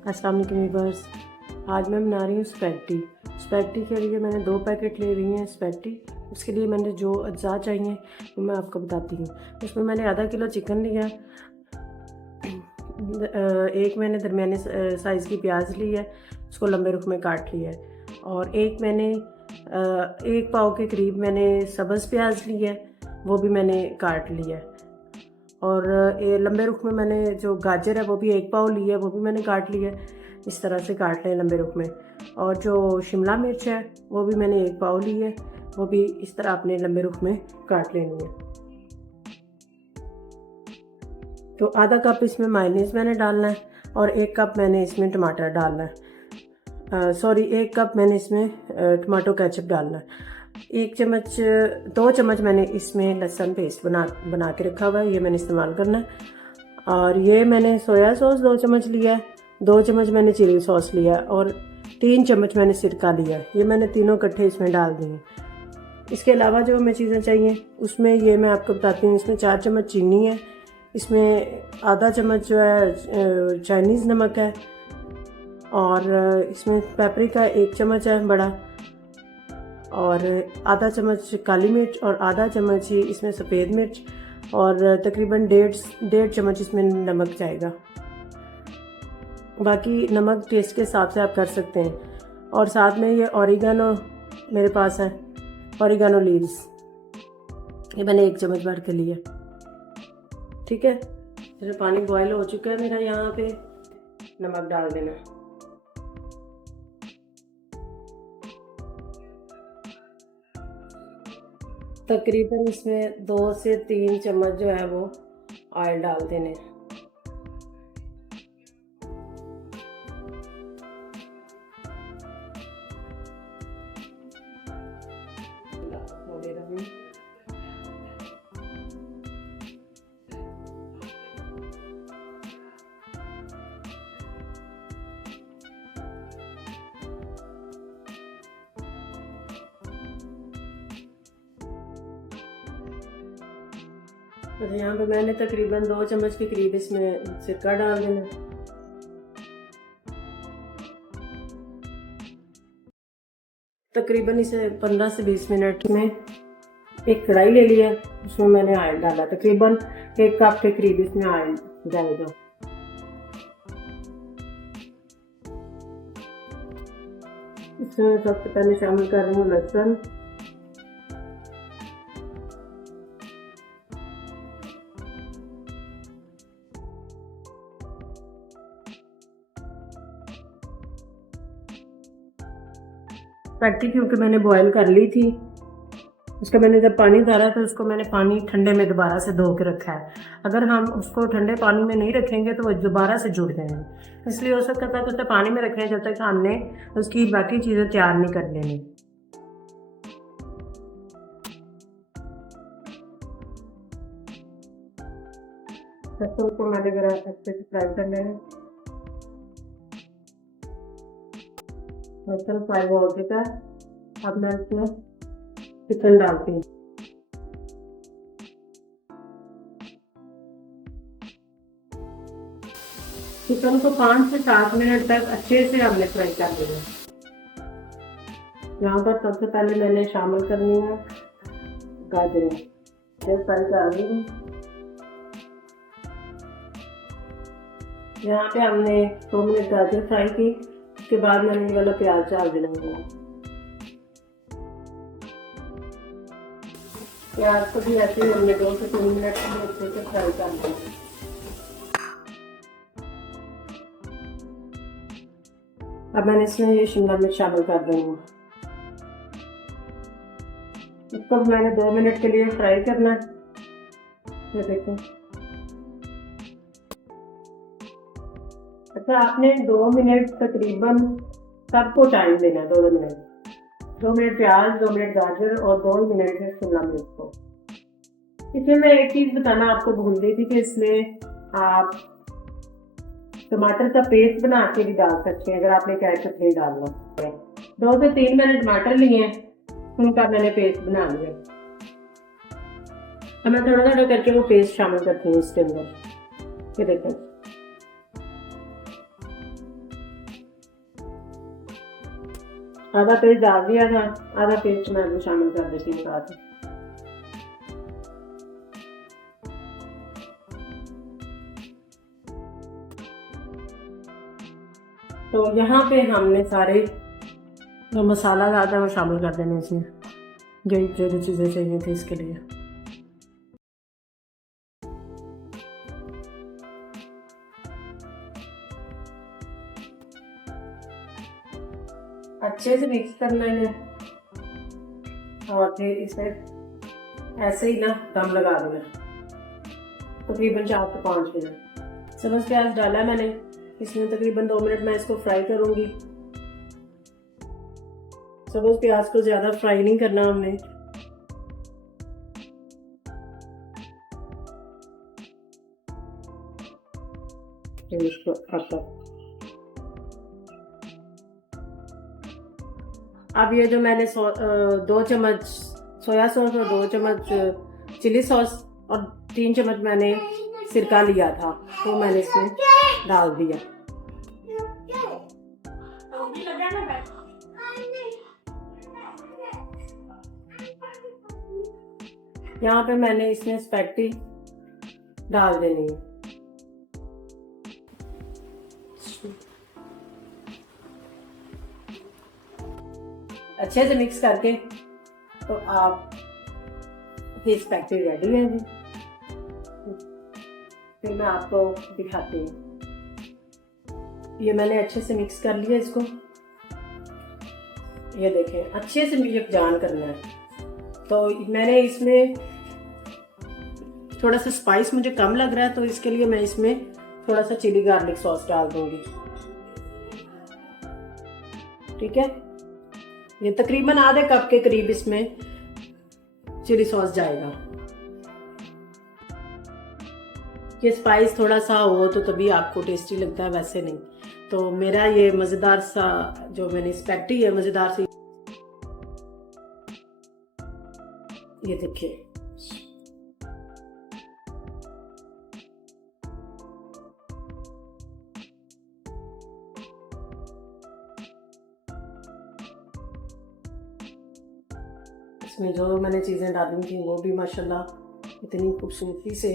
अस्सलाम वालेकुम व्यूअर्स। आज मैं बना रही हूँ स्पैगेटी। स्पैगेटी के लिए मैंने 2 पैकेट ले रही हैं स्पैगेटी। उसके लिए मैंने जो अज्जा चाहिए वो मैं आपको बताती हूँ। उसमें मैंने आधा किलो चिकन लिया, एक मैंने दरमियाने साइज़ की प्याज ली है, उसको लंबे रुख में काट लिया है, और एक मैंने 1 पाव के करीब मैंने सब्ज़ प्याज ली है, वो भी मैंने काट लिया है। और ये लंबे रुख में मैंने जो गाजर है वो भी 1 पाव ली है, वो भी मैंने काट ली है। इस तरह से काट लें लंबे रुख में। और जो शिमला मिर्च है वो भी मैंने 1 पाव ली है, वो भी इस तरह अपने लंबे रुख में काट लेनी है। तो आधा कप इसमें मायोनीज़ मैंने डालना है, और 1 कप मैंने इसमें टमाटर डालना है। सॉरी, 1 कप मैंने इसमें टमाटो केचप डालना है। 1 चम्मच 2 चम्मच मैंने इसमें लहसुन पेस्ट बना के रखा हुआ है, ये मैंने इस्तेमाल करना है। और ये मैंने सोया सॉस 2 चम्मच लिया है, 2 चम्मच मैंने चिली सॉस लिया है, और 3 चम्मच मैंने सिरका लिया है। ये मैंने तीनों इकट्ठे इसमें डाल दिए हैं। इसके अलावा जो हमें चीज़ें चाहिए उसमें ये मैं आपको बताती हूँ। इसमें 4 चम्मच चीनी है, इसमें आधा चम्मच जो है चाइनीज़ नमक है, और इसमें पेपरिका 1 चम्मच है बड़ा, और आधा चम्मच काली मिर्च, और आधा चम्मच ही इसमें सफ़ेद मिर्च, और तकरीबन डेढ़ चम्मच इसमें नमक जाएगा। बाकी नमक टेस्ट के हिसाब से आप कर सकते हैं। और साथ में ये ऑरिगेनो मेरे पास है, ऑरिगेनो लीव्स, ये मैंने 1 चम्मच भर के लिया। ठीक है, जैसे पानी बॉयल हो चुका है मेरा, यहाँ पे नमक डाल देना। तकरीबन इसमें 2 से 3 चम्मच जो है वो ऑयल डाल देने। तो यहाँ पे मैंने तकरीबन 2 चम्मच के करीब इसमें सिरका डाल देना। तकरीबन इसे 15 से 20 मिनट में एक कढ़ाई ले लिया, उसमें मैंने ऑयल डाला, तकरीबन 1 कप के करीब इसमें ऑयल डालेगा। इसमें सबसे पहले शामिल कर रही हूँ लहसुन, पैटी क्योंकि मैंने बॉयल कर ली थी, उसका मैंने जब पानी उतारा तो उसको मैंने पानी ठंडे में दोबारा से धो के रखा है। अगर हम उसको ठंडे पानी में नहीं रखेंगे तो वो दोबारा से जुड़ जाएंगे, इसलिए हो सकता है कि उसे पानी में रखें जब तक हमने उसकी बाकी चीज़ें तैयार नहीं कर लेनी। लहसुन को मैंने ज़रा अच्छे से फ्राई कर लेना। लहसुन फ्राई हो चुका है, अब मैं इसमें चिकन डालती हूँ। चिकन को 5 से 7 मिनट तक अच्छे से हमने फ्राई कर लेना। यहाँ पर सबसे पहले मैंने शामिल करनी है गाजरें, फ्राई कर रही हूँ। यहाँ पे हमने 2 मिनट गाजर फ्राई की, उसके बाद मैंने ये वाला प्याज डाल देना है। प्याज को भी ऐसे ही हमने 2 से 3 मिनट के लिए अच्छे से फ्राई कर देना। अब मैंने इसमें ये शिमला मिर्च शामिल कर रही हूँ, इसको मैंने 2 मिनट के लिए फ्राई करना है। ये देखो, अच्छा आपने 2 मिनट तकरीबन सबको टाइम देना, 2 मिनट, 2 मिनट प्याज, 2 मिनट गाजर, और 2 मिनट है शिमला मिर्च को। इसमें मैं एक चीज़ बताना आपको भूल गई थी कि इसमें आप टमाटर का पेस्ट बना के भी डाल सकते हैं अगर आपने केचप नहीं डालना। 2 से 3 मैंने टमाटर लिए हैं, उनका मैंने पेस्ट बना लिया। अब मैं थोड़ा थोड़ा करके वो पेस्ट शामिल करती हूँ इसके अंदर। ये देखें, आधा पेस्ट डाल दिया था, आधा पेस्ट मैं भी शामिल कर देती हूँ साथ। तो यहाँ पे हमने सारे जो मसाला था वो शामिल कर देने इसमें, जो चीज़ें चाहिए थी इसके लिए। अच्छे से मिक्स करना है और फिर इसे ऐसे ही ना दम लगा देना तकरीबन 4 से 5 मिनट। सब्ज़ प्याज डाला है मैंने, इसमें तकरीबन 2 मिनट मैं इसको फ्राई करूँगी। सब्ज़ प्याज को ज़्यादा फ्राई नहीं करना हमने। फिर इसको अब ये जो मैंने 2 चम्मच सोया सॉस और 2 चम्मच चिली सॉस और 3 चम्मच मैंने सिरका लिया था, तो मैंने इसमें डाल दिया। यहाँ पे मैंने इसमें स्पैगेटी डाल देनी है। अच्छे से मिक्स करके तो आप ये स्पैगेटी रेडी है जी। फिर मैं आपको दिखाती हूँ। ये मैंने अच्छे से मिक्स कर लिया इसको, ये देखें अच्छे से यकजान करना है। तो मैंने इसमें थोड़ा सा स्पाइस मुझे कम लग रहा है, तो इसके लिए मैं इसमें थोड़ा सा चिली गार्लिक सॉस डाल दूंगी। ठीक है, ये तकरीबन आधे कप के करीब इसमें चिली सॉस जाएगा। ये स्पाइस थोड़ा सा हो तो तभी आपको टेस्टी लगता है, वैसे नहीं। तो मेरा ये मज़ेदार सा जो मैंने स्पैगेटी है मज़ेदार सी, ये देखिए इसमें जो मैंने चीज़ें डाली थी वो भी माशाल्लाह इतनी खूबसूरती से